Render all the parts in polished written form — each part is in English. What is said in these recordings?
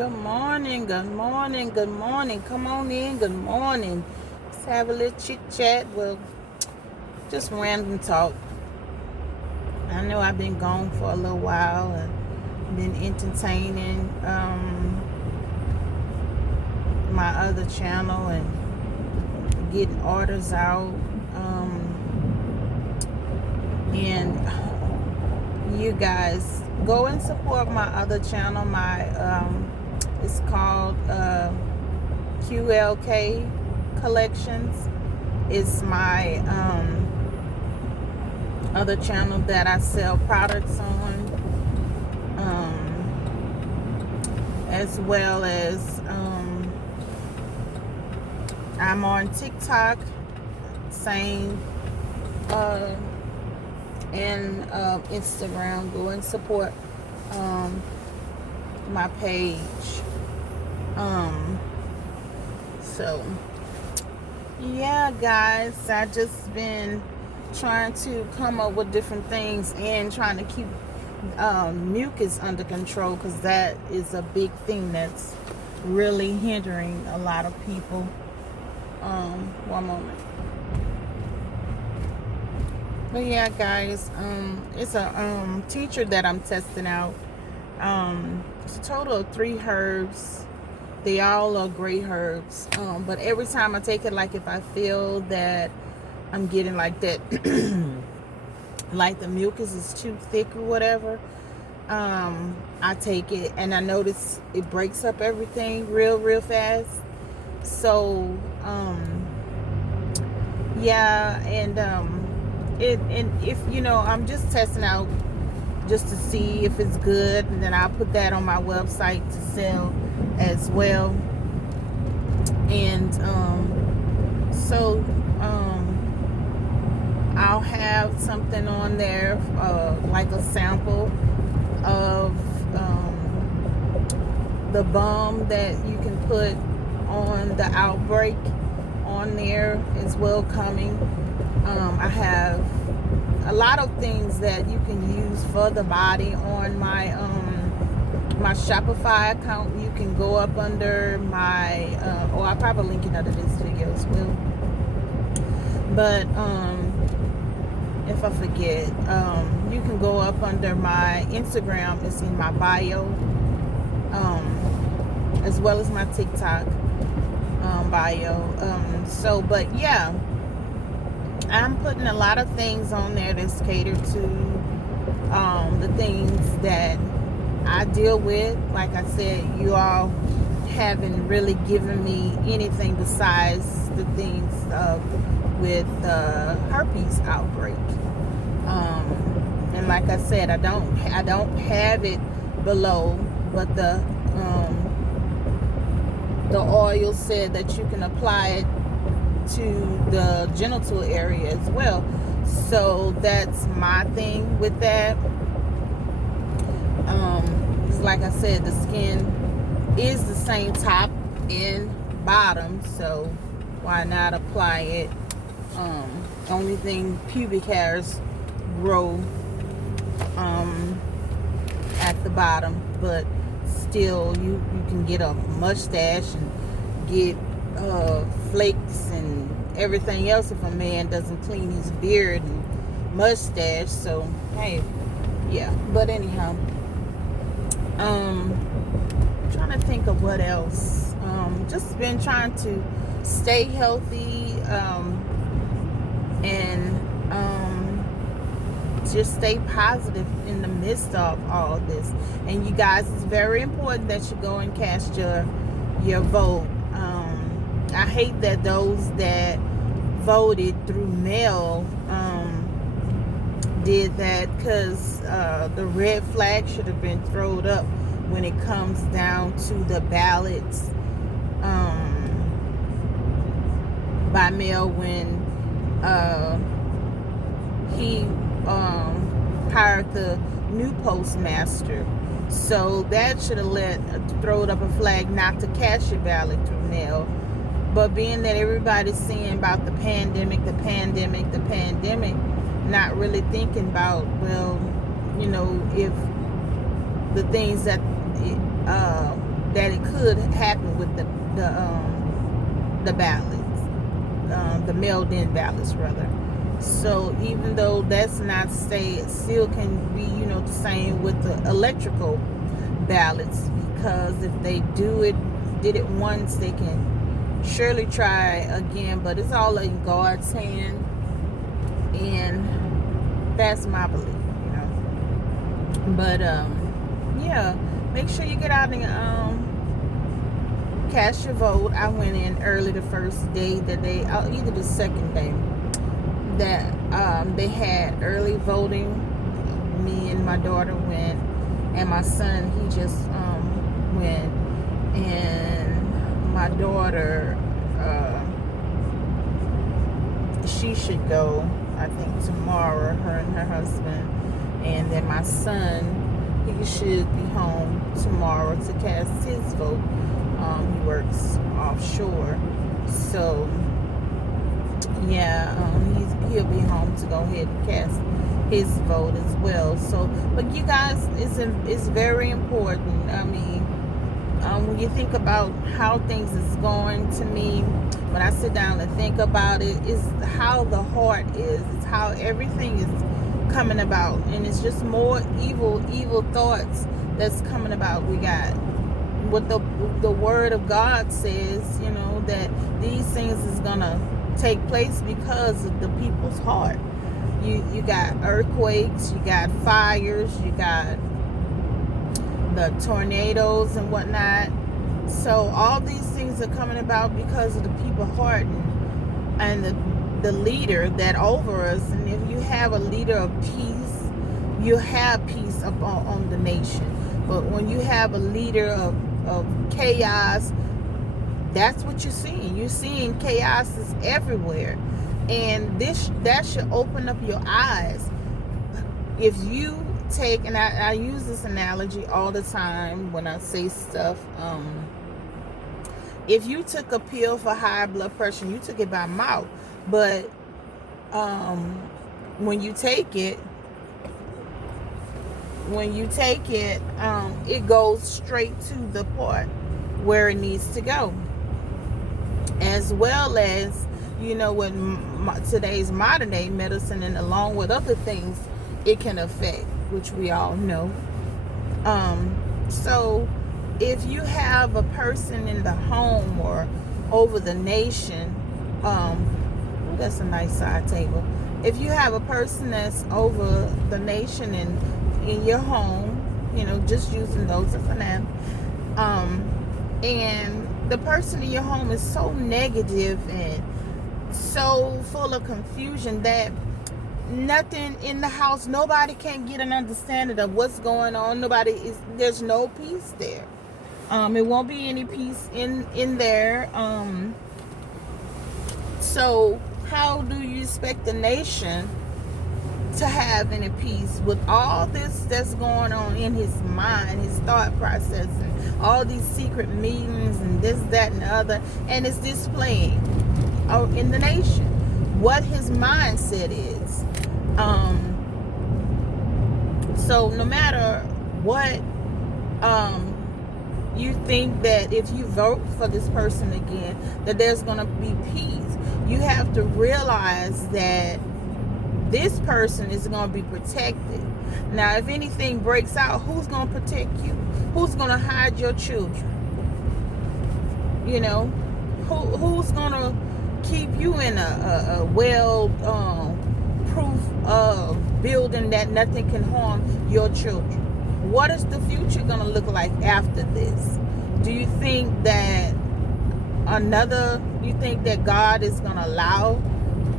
Good morning, good morning, good morning. Come on in, good morning. Let's have a little chit chat. Well, just random talk. I know I've been gone for a little while and been entertaining my other channel and getting orders out. And you guys go and support my other channel. It's called QLK Collections. It's my other channel that I sell products on, as well as I'm on TikTok, same, and Instagram. Go and support my page. So yeah, guys, I just been trying to come up with different things and trying to keep mucus under control, because that is a big thing that's really hindering a lot of people. One moment. But yeah, guys, it's a teacher that I'm testing out. It's a total of 3 herbs. They all are great herbs. But every time I take it, like if I feel that I'm getting like that, like the mucus is too thick or whatever, I take it and I notice it breaks up everything real fast. So yeah, and if I'm just testing out just to see if it's good, and then I'll put that on my website to sell as well. And so I'll have something on there, like a sample of the balm that you can put on the outbreak on there as well coming. I have a lot of things that you can use for the body on my my Shopify account. You can go up under my or I'll probably link it under this video as well. But if I forget, you can go up under my Instagram. It's in my bio, as well as my TikTok bio. But yeah, I'm putting a lot of things on there that's catered to the things that I deal with. Like I said, you all haven't really given me anything besides the things with herpes outbreak. And like I said, I don't have it below, but the oil said that you can apply it to the genital area as well. So that's my thing with that. It's like I said, the skin is the same top and bottom, so why not apply it? Only thing, pubic hairs grow at the bottom, but still you can get a mustache and get flakes and everything else if a man doesn't clean his beard and mustache. So hey, yeah. But anyhow, trying to think of what else. Just been trying to stay healthy, and just stay positive in the midst of all this. And you guys, it's very important that you go and cast your vote. I hate that those that voted through mail did that, because the red flag should have been thrown up when it comes down to the ballots by mail, when he hired the new postmaster. So that should have thrown up a flag not to cast your ballot through mail. But being that everybody's seeing about the pandemic, not really thinking about, well, if the things that that it could happen with the ballots, the mailed-in ballots rather. So even though that's not say, it still can be, you know, the same with the electrical ballots, because if they did it once, they can surely try again. But it's all in God's hand, and that's my belief, you know. But yeah, make sure you get out and cast your vote. I went in early the first day that either the second day that they had early voting. Me and my daughter went, and my son, he just went. And my daughter, she should go, I think, tomorrow, her and her husband. And then my son, he should be home tomorrow to cast his vote. He works offshore, so yeah, he'll be home to go ahead and cast his vote as well. So, but you guys, it's very important. I mean, when you think about how things is going, to me, when I sit down and think about it, is how the heart is. It's how everything is coming about, and it's just more evil thoughts that's coming about. We got what the word of God says, you know, that these things is gonna take place because of the people's heart. You got earthquakes, you got fires, you got the tornadoes and whatnot. So all these things are coming about because of the people's heart and the leader that over us. And if you have a leader of peace, you have peace on the nation. But when you have a leader of chaos, that's what you're seeing. You're seeing chaos is everywhere. And that should open up your eyes. If you take, and I use this analogy all the time when I say stuff, if you took a pill for high blood pressure, you took it by mouth, but when you take it, it goes straight to the part where it needs to go. As well as, you know, with today's modern day medicine, and along with other things it can affect, which we all know. So if you have a person in the home or over the nation, that's a nice side table. If you have a person that's over the nation and in your home, you know, just using those for now, and the person in your home is so negative and so full of confusion that nothing in the house, nobody can get an understanding of what's going on. There's no peace there. It won't be any peace in there. So how do you expect the nation to have any peace with all this that's going on in his mind, his thought process, and all these secret meetings and this, that, and the other, and it's displaying in the nation what his mindset is. So no matter what, you think that if you vote for this person again, that there's going to be peace. You have to realize that this person is going to be protected. Now, if anything breaks out, who's going to protect you? Who's going to hide your children? You know, who's going to keep you in a well-proof building that nothing can harm your children? What is the future going to look like after this? Do you think that God is going to allow?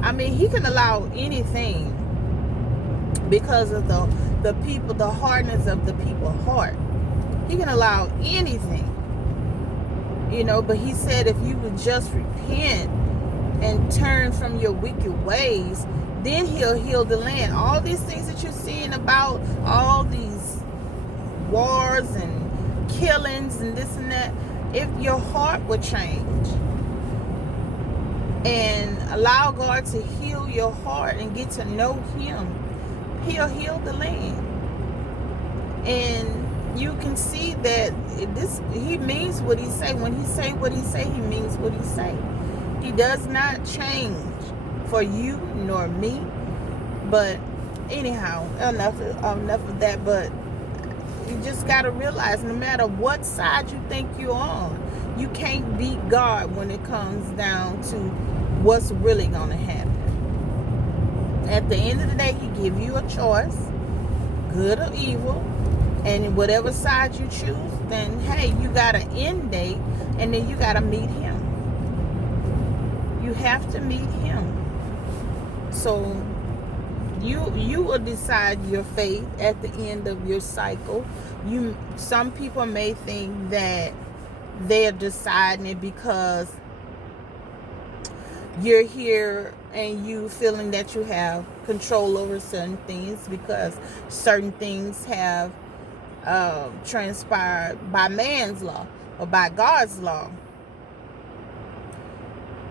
I mean, he can allow anything because of the people, the hardness of the people's heart. He can allow anything, you know, but he said if you would just repent and turn from your wicked ways, then he'll heal the land. All these things that you're seeing about, all these wars and killings and this and that, if your heart would change and allow God to heal your heart and get to know him, he'll heal the land. And you can see that he means what he say. When he say what he say, he means what he say. He does not change for you nor me. But anyhow, enough of that. But you just got to realize, no matter what side you think you're on, you can't beat God when it comes down to what's really going to happen. At the end of the day, he give you a choice, good or evil. And whatever side you choose, then hey, you got an end date, and then you got to meet him. You have to meet him. So you will decide your fate at the end of your cycle. Some people may think that they're deciding it because you're here and you feeling that you have control over certain things, because certain things have transpired by man's law or by God's law.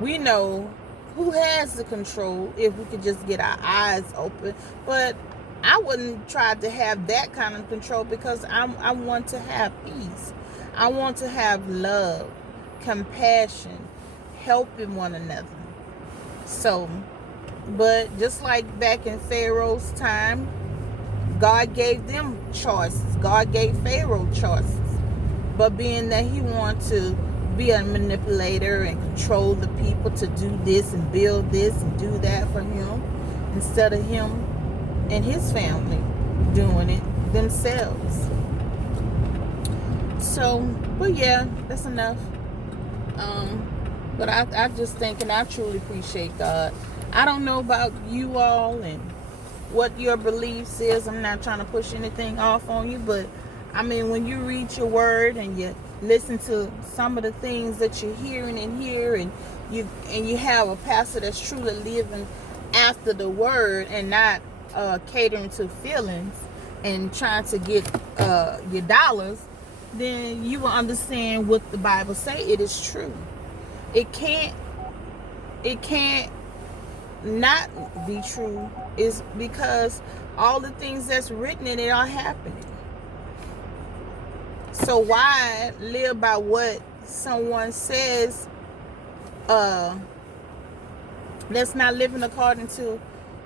We know who has the control if we could just get our eyes open. But I wouldn't try to have that kind of control, because I want to have peace. I want to have love, compassion, helping one another. So, but just like back in Pharaoh's time, God gave them choices. God gave Pharaoh choices. But being that he wanted to be a manipulator and control the people to do this and build this and do that for him, instead of him and his family doing it themselves. So, but yeah, that's enough. But I just think, and I truly appreciate God. I don't know about you all and what your beliefs is. I'm not trying to push anything off on you, but I mean, when you read your word and you listen to some of the things that you're hearing in here, and you have a pastor that's truly living after the word and not catering to feelings and trying to get your dollars, then you will understand what the Bible say. It is true. It can't not be true, is because all the things that's written in it are happening. So why live by what someone says that's not living according to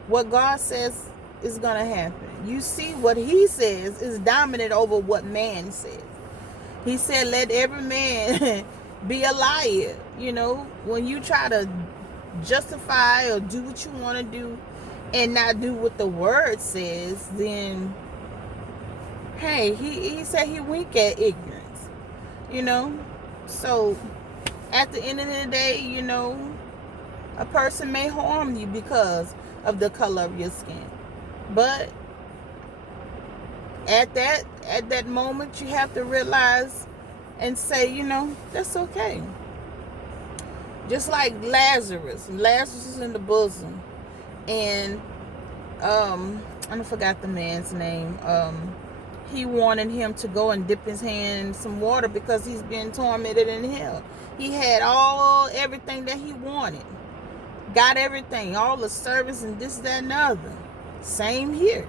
what God says is going to happen? You see, what he says is dominant over what man says. He said, let every man be a liar. You know, when you try to justify or do what you want to do and not do what the word says, then hey, he said he wink at ignorance, you know. So at the end of the day, you know, a person may harm you because of the color of your skin, but at that moment, you have to realize and say, you know, that's okay. Just like Lazarus is in the bosom, and I forgot the man's name. He wanted him to go and dip his hand in some water because he's been tormented in hell. He had everything that he wanted, got everything, all the service and this, that, and the other. Same here.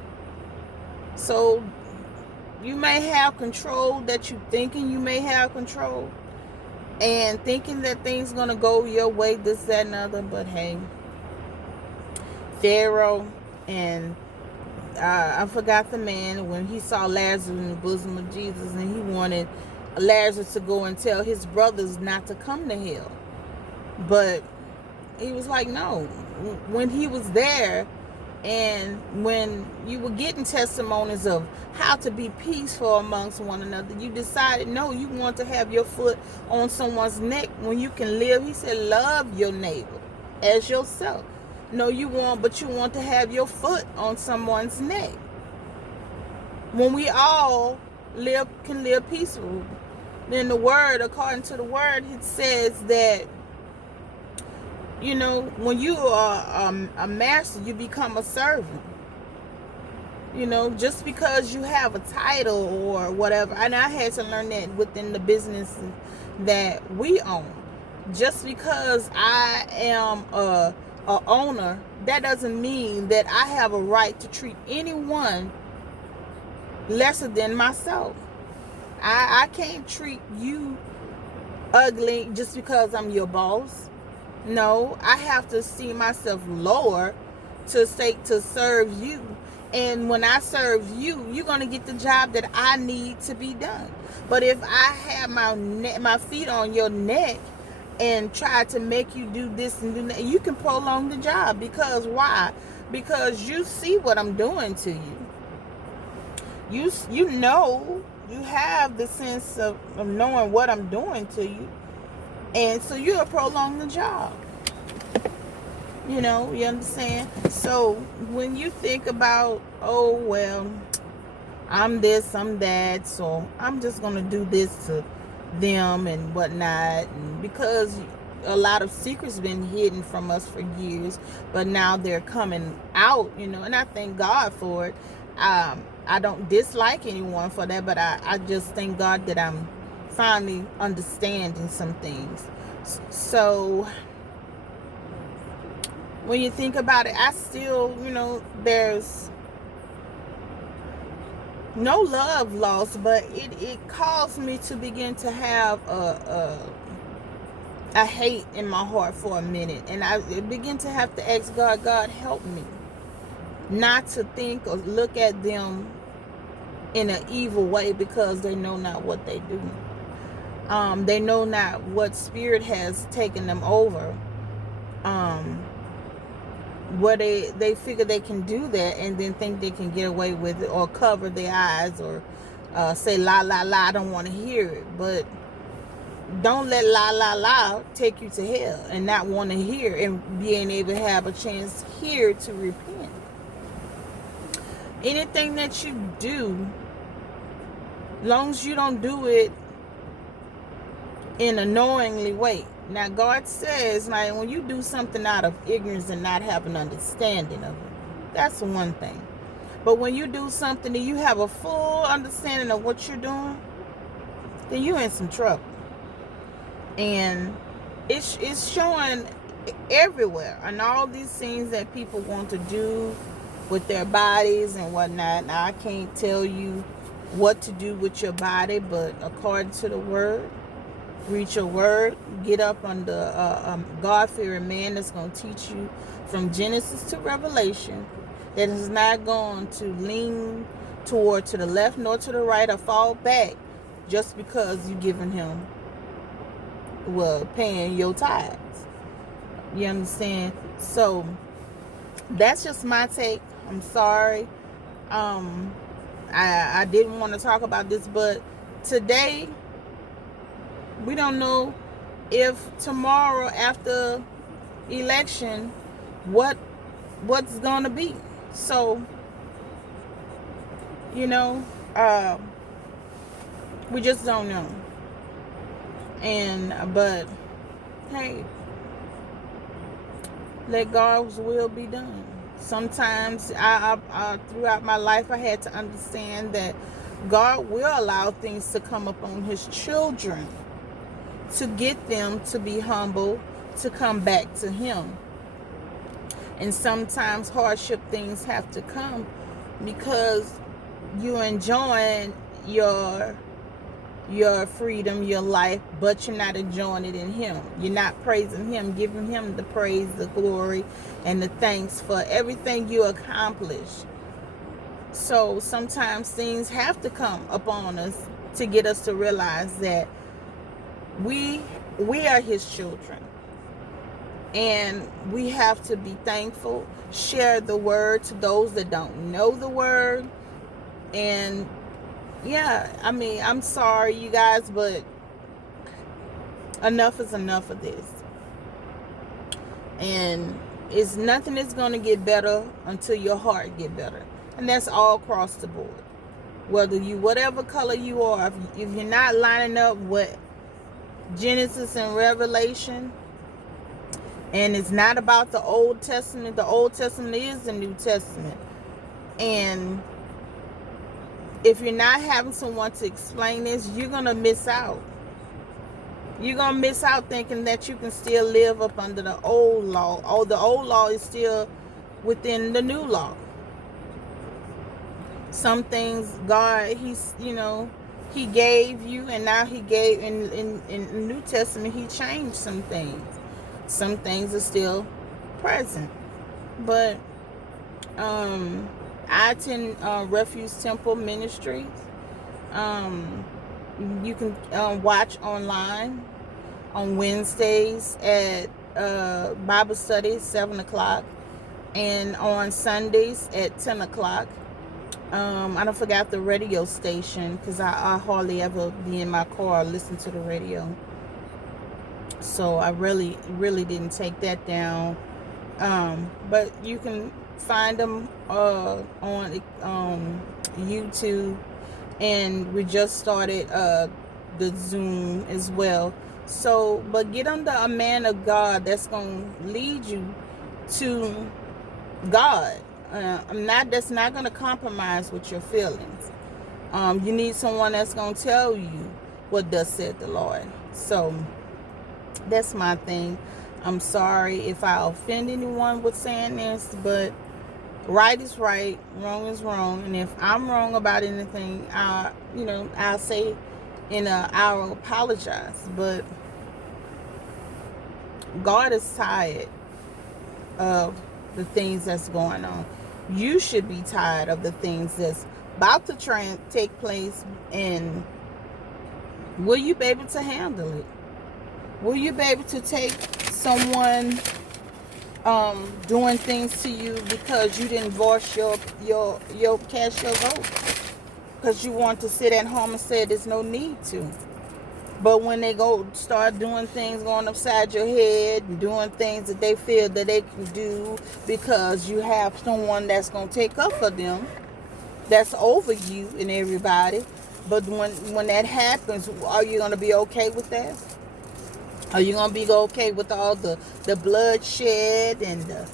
So you may have control that you thinking you may have control, and thinking that things gonna go your way, this, that, and other. But hey, Pharaoh and I forgot the man, when he saw Lazarus in the bosom of Jesus, and he wanted Lazarus to go and tell his brothers not to come to hell. But he was like, no. When he was there, and when you were getting testimonies of how to be peaceful amongst one another, you decided, no, you want to have your foot on someone's neck when you can live. He said, love your neighbor as yourself. No, you want to have your foot on someone's neck. When we all can live peacefully, then the word, according to the word, it says that, you know, when you are a master, you become a servant. You know, just because you have a title or whatever, and I had to learn that within the business that we own. Just because I am a owner, that doesn't mean that I have a right to treat anyone lesser than myself. I can't treat you ugly just because I'm your boss. No, I have to see myself lower to serve you. And when I serve you, you're gonna get the job that I need to be done. But if I have my feet on your neck and try to make you do this and do that, you can prolong the job. Because why? Because you see what I'm doing to you. You know, you have the sense of knowing what I'm doing to you, and so you'll prolong the job. You know, you understand? So when you think about, oh well, I'm this, I'm that, so I'm just gonna do this to them and whatnot, and because a lot of secrets been hidden from us for years, but now they're coming out, you know, and I thank God for it. I don't dislike anyone for that, but I just thank God that I'm finally understanding some things. So when you think about it, I still, you know, there's no love lost, but it caused me to begin to have a hate in my heart for a minute, and I begin to have to ask God, God, help me not to think or look at them in an evil way, because they know not what they do. They know not what spirit has taken them over. Where they figure they can do that and then think they can get away with it, or cover their eyes, or say la la la, I don't want to hear it. But don't let la la la take you to hell and not want to hear, and being able to have a chance here to repent. Anything that you do, long as you don't do it in a knowingly way. Now God says, like, when you do something out of ignorance and not have an understanding of it, that's one thing. But when you do something and you have a full understanding of what you're doing, then you're in some trouble. And it's showing everywhere, and all these things that people want to do with their bodies and whatnot. Now I can't tell you what to do with your body, but according to the word, read your word, get up under a God-fearing man that's going to teach you from Genesis to Revelation, that is not going to lean toward to the left nor to the right or fall back just because you're giving him, well, paying your tithes. You understand? So that's just my take. I'm sorry. I didn't want to talk about this, but today, we don't know if tomorrow after election what's gonna be. So, you know, we just don't know. But hey, let God's will be done. Sometimes I throughout my life I had to understand that God will allow things to come upon his children to get them to be humble, to come back to him. And sometimes hardship things have to come because you're enjoying your freedom, your life, but you're not enjoying it in him. You're not praising him, giving him the praise, the glory, and the thanks for everything you accomplish. So sometimes things have to come upon us to get us to realize that we are his children, and we have to be thankful, share the word to those that don't know the word. And yeah, I mean, I'm sorry you guys, but enough is enough of this, and it's nothing is going to get better until your heart get better. And that's all across the board, whatever color you are. If you're not lining up with Genesis and Revelation, and it's not about the Old Testament. The Old Testament is the New Testament. And if you're not having someone to explain this, you're going to miss out. You're going to miss out thinking that you can still live up under the old law. Oh, the old law is still within the new law. Some things God, he gave you, and now he gave in the New Testament, he changed some things. Some things are still present. But I attend Refuge Temple Ministries. You can watch online on Wednesdays at Bible study at 7 o'clock, and on Sundays at 10 o'clock. I don't forget the radio station, because I hardly ever be in my car or listen to the radio. So I really didn't take that down. But you can find them on YouTube, and we just started the Zoom as well. So, but get under a man of God that's going to lead you to God. That's not going to compromise with your feelings. You need someone that's going to tell you what thus said the Lord. So that's my thing. I'm sorry if I offend anyone with saying this, but right is right, wrong is wrong. And if I'm wrong about anything, I'll say I'll apologize. But God is tired of the things that's going on. You should be tired of the things that's about to take place, and will you be able to handle it? Will you be able to take someone doing things to you because you didn't voice your cast your vote, because you want to sit at home and say there's no need to? But when they go start doing things, going upside your head, and doing things that they feel that they can do because you have someone that's going to take up for them, that's over you and everybody. But when that happens, are you going to be okay with that? Are you going to be okay with all the bloodshed and the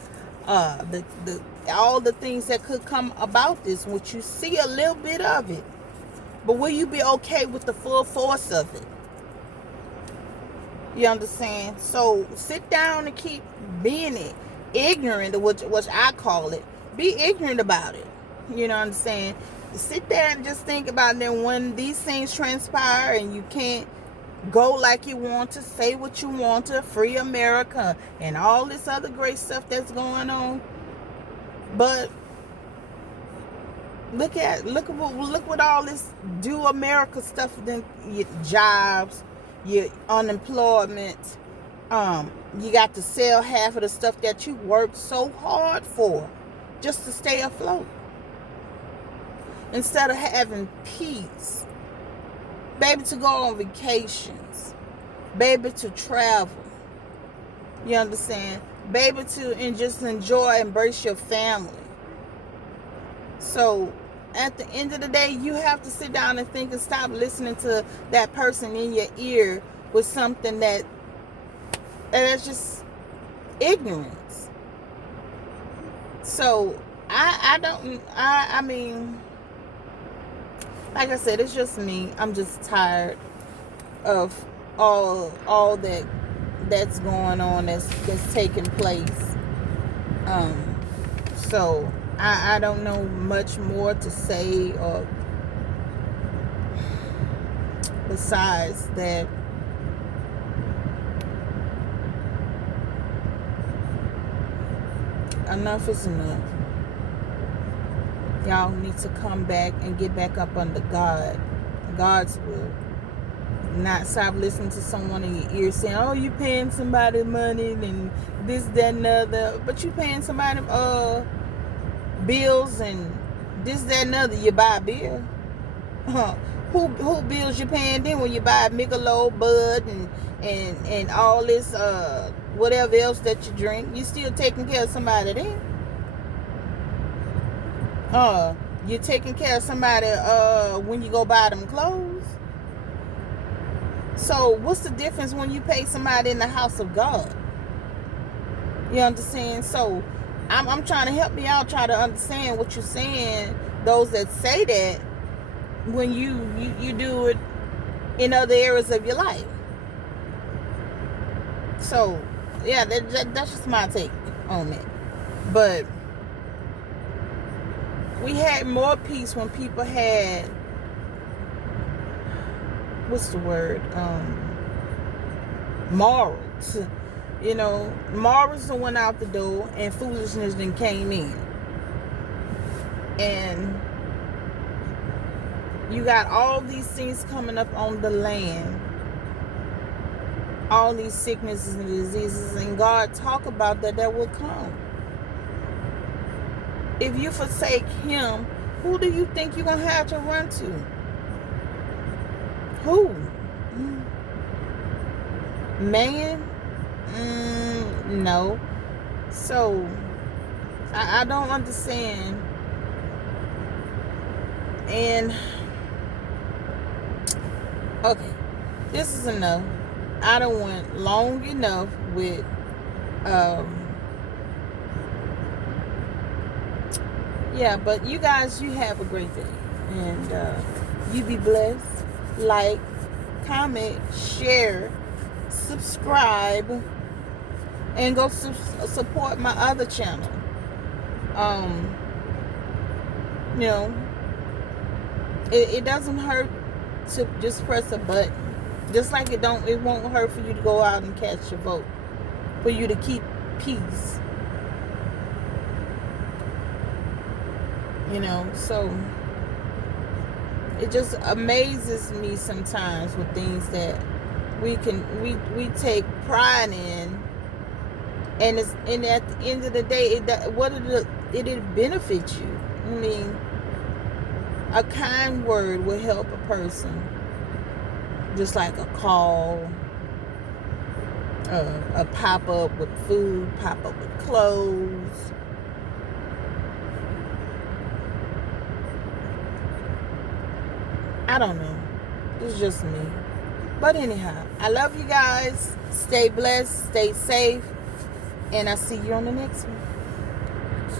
all the things that could come about this, which you see a little bit of it? But will you be okay with the full force of it? You understand? So sit down and keep being ignorant, which I call it. Be ignorant about it. You know what I'm saying? Sit there and just think about them when these things transpire and you can't go like you want to, say what you want to, free America and all this other great stuff that's going on. But look what all this do America stuff, then your jobs, your unemployment, you got to sell half of the stuff that you worked so hard for just to stay afloat. Instead of having peace, baby, to go on vacations, baby, to travel, you understand, baby, to just enjoy, embrace your family. So at the end of the day, you have to sit down and think and stop listening to that person in your ear with something that is just ignorance. So I mean, like I said, it's just me. I'm just tired of all that's going on, that's taking place. So I don't know much more to say, or besides that, enough is enough. Y'all need to come back and get back up under God's will. Not stop listening to someone in your ear saying, oh, you paying somebody money and this, that, and other. But you paying somebody bills and this, that, and other. You buy a bill. Who bills you paying then when you buy Michelob, Bud, and all this whatever else that you drink? You still taking care of somebody then. You're taking care of somebody when you go buy them clothes. So what's the difference when you pay somebody in the house of God? You understand? So I'm trying to help you out, try to understand what you're saying. Those that say that, when you do it in other areas of your life. So yeah, that's just my take on it. But we had more peace when people had what's the word? Morals. You know, morals done went out the door and foolishness then came in. And you got all these things coming up on the land. All these sicknesses and diseases. And God talk about that will come. If you forsake Him, who do you think you're going to have to run to? Who? Man? No. So, I don't understand. And, okay, this is enough. I done went long enough with, yeah, but you guys, you have a great day. And you be blessed. Like, comment, share, subscribe, and go support my other channel. You know, it doesn't hurt to just press a button. Just like it won't hurt for you to go out and cast your vote. For you to keep peace. You know, so it just amazes me sometimes with things that we take pride in, and at the end of the day, it benefits you. I mean, a kind word will help a person, just like a call, a pop up with food, pop up with clothes. I don't know. It's just me. But anyhow, I love you guys. Stay blessed. Stay safe. And I'll see you on the next one.